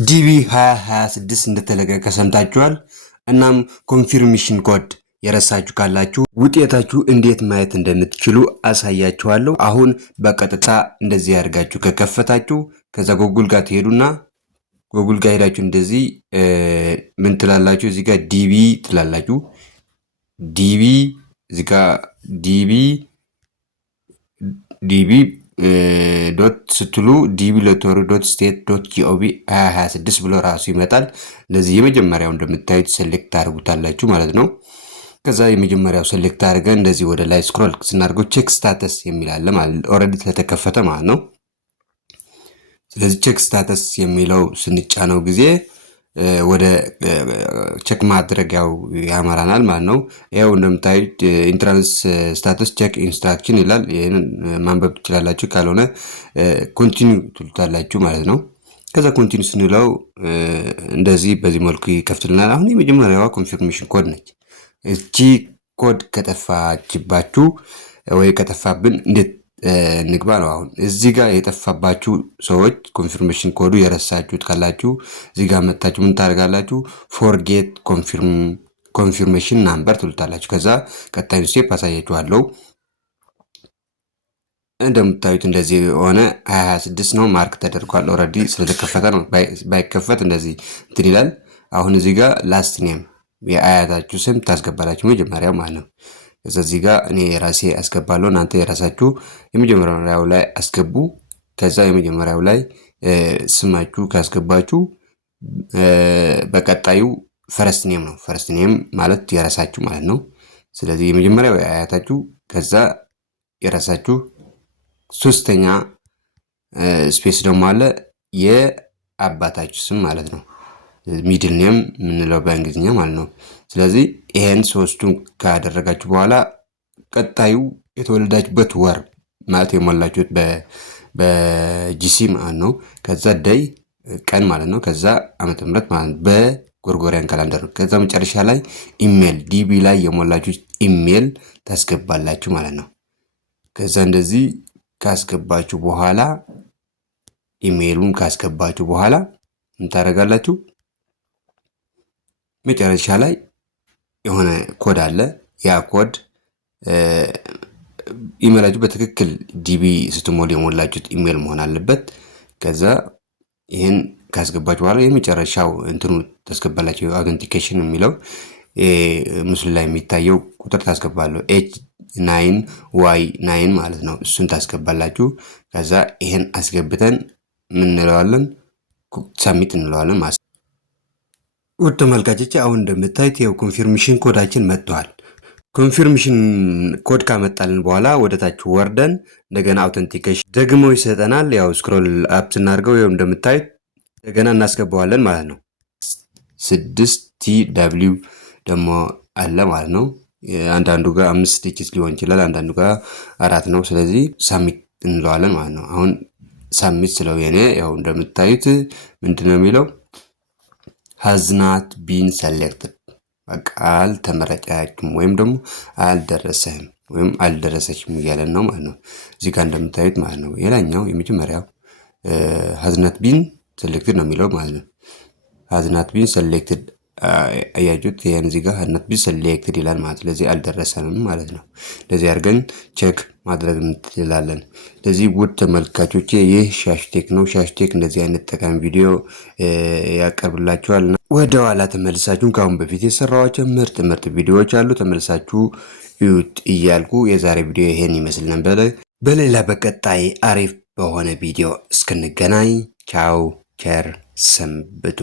ዲቢ 2026 እንደተለቀቀ ሰምታችኋል። እናም ኮንፊርሜሽን ኮድ የረሳችሁ ካላችሁ ውጤታችሁ እንዴት ማየት እንደምትችሉ አሳያችኋለሁ። አሁን በቀጥታ እንደዚህ ያድርጋችሁ ከከፈታችሁ ከዛ ጉግል ጋር ትሄዱና ጉግል ጋር ሄዳችሁ እንደዚህ ምን ትላላችሁ? እዚህ ጋር ዲቢ ትላላችሁ። ዲቢ እዚህ ጋር ዲቢ ዶት ስትሉ ዲቢ ሎተሪ ዶት ስቴት ዶት ጂኦቪ 2026 ብሎ ራሱ ይመጣል። ለዚህ የመጀመሪያው እንደምታዩት ሴሌክት አድርጉታላችሁ ማለት ነው። ከዛ የመጀመሪያው ሴሌክት አድርገን እንደዚህ ወደ ላይ ስክሮል ስናደርገው ቼክ ስታተስ የሚል አለ ማለት ኦልሬዲ ስለተከፈተ ማለት ነው። ስለዚህ ቼክ ስታተስ የሚለው ስንጫነው ጊዜ ወደ ቼክ ማድረጊያው ያመራናል ማለት ነው። ይኸው እንደምታዩት ኢንትራንስ ስታተስ ቼክ ኢንስትራክሽን ይላል። ይህንን ማንበብ ትችላላችሁ፣ ካልሆነ ኮንቲኒው ትሉታላችሁ ማለት ነው። ከዛ ኮንቲኒው ስንለው እንደዚህ በዚህ መልኩ ይከፍትልናል። አሁን የመጀመሪያዋ ኮንፊርሜሽን ኮድ ነች። እቺ ኮድ ከጠፋችባችሁ ወይ ከጠፋብን እንዴት ንግባ ነው። አሁን እዚህ ጋር የጠፋባችሁ ሰዎች ኮንፊርሜሽን ኮዱ የረሳችሁት ካላችሁ እዚህ ጋር መጣችሁ ምን ታደርጋላችሁ? ፎርጌት ኮንፊርሜሽን ናምበር ትሉታላችሁ። ከዛ ቀጣዩ ስቴፕ አሳያችኋለሁ። እንደምታዩት እንደዚህ ሆነ 2026 ነው ማርክ ተደርጓል። ኦልሬዲ ስለተከፈተ ነው። ባይከፈት እንደዚህ እንትን ይላል። አሁን እዚህ ጋር ላስት ኔም የአያታችሁ ስም ታስገባላችሁ መጀመሪያው ማለት ነው። ከዚህ ጋር እኔ የራሴ አስገባለሁ፣ እናንተ የራሳችሁ የመጀመሪያው ላይ አስገቡ። ከዛ የመጀመሪያው ላይ ስማችሁ ካስገባችሁ በቀጣዩ ፈረስት ኔም ነው። ፈረስት ኔም ማለት የራሳችሁ ማለት ነው። ስለዚህ የመጀመሪያው የአያታችሁ፣ ከዛ የራሳችሁ፣ ሶስተኛ ስፔስ ደግሞ አለ የአባታችሁ ስም ማለት ነው። ሚድል ኔም የምንለው በእንግሊዝኛ ማለት ነው። ስለዚህ ይሄን ሶስቱን ካደረጋችሁ በኋላ ቀጣዩ የተወለዳችሁበት ወር ማለት የሞላችሁት በጂሲ ማለት ነው። ከዛ ደይ ቀን ማለት ነው። ከዛ ዓመተ ምህረት ማለት በጎርጎሪያን ካላንደር ነው። ከዛ መጨረሻ ላይ ኢሜል ዲቢ ላይ የሞላችሁት ኢሜል ታስገባላችሁ ማለት ነው። ከዛ እንደዚህ ካስገባችሁ በኋላ ኢሜሉን ካስገባችሁ በኋላ ምን ታደርጋላችሁ? መጨረሻ ላይ የሆነ ኮድ አለ። ያ ኮድ ኢሜላችሁ በትክክል ዲቢ ስትሞሉ የሞላችሁት ኢሜል መሆን አለበት። ከዛ ይህን ካስገባችሁ በኋላ የመጨረሻው እንትኑ ታስገባላችሁ። አውተንቲኬሽን የሚለው ምስሉ ላይ የሚታየው ቁጥር ታስገባለሁ H9Y9 ማለት ነው። እሱን ታስገባላችሁ። ከዛ ይህን አስገብተን ምን እንለዋለን? ሰሚት እንለዋለን ማለት ነው። ውድ ተመልካቾች አሁን እንደምታዩት ይኸው ኮንፊርሜሽን ኮዳችን መጥቷል። ኮንፊርሜሽን ኮድ ካመጣልን በኋላ ወደ ታች ወርደን እንደገና አውተንቲኬሽን ደግሞ ይሰጠናል። ያው ስክሮል አፕ ስናደርገው ይኸው እንደምታዩት እንደገና እናስገባዋለን ማለት ነው። 6TW ደግሞ አለ ማለት ነው። አንዳንዱ ጋር 5 ዲጂት ሊሆን ይችላል፣ አንዳንዱ ጋር 4 ነው። ስለዚህ ሳሚት እንለዋለን ማለት ነው። አሁን ሳሚት ስለው የኔ ያው እንደምታዩት ምንድነው የሚለው has not been selected በቃ አልተመረጫችሁም ወይም ደግሞ አልደረሰህም ወይም አልደረሰችም እያለን ነው ማለት ነው። እዚህ ጋር እንደምታዩት ማለት ነው የላኛው የመጀመሪያው has not been selected ነው የሚለው ማለት ነው። has not been selected አያጁት ይሄን እዚህ ጋር has not been selected ይላል ማለት ነው። ስለዚህ አልደረሰንም ማለት ነው። ለዚህ አድርገን ቼክ ማድረግ እንችላለን። ለዚህ ውድ ተመልካቾቼ ይህ ሻሽቴክ ነው። ሻሽቴክ እንደዚህ አይነት ጠቃሚ ቪዲዮ ያቀርብላችኋል። ወደ ኋላ ተመልሳችሁ ከአሁን በፊት የሰራኋቸው ምርጥ ቪዲዮዎች አሉ፣ ተመልሳችሁ እዩት እያልኩ የዛሬ ቪዲዮ ይሄን ይመስል ነበር። በሌላ በቀጣይ አሪፍ በሆነ ቪዲዮ እስክንገናኝ ቻው፣ ቸር ሰንብቱ።